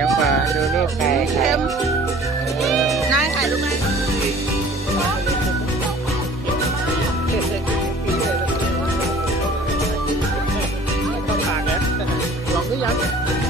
ี้ยงฝาดูลูกไก่เข้มนายถ่ายรูปไก่ลองดูยัง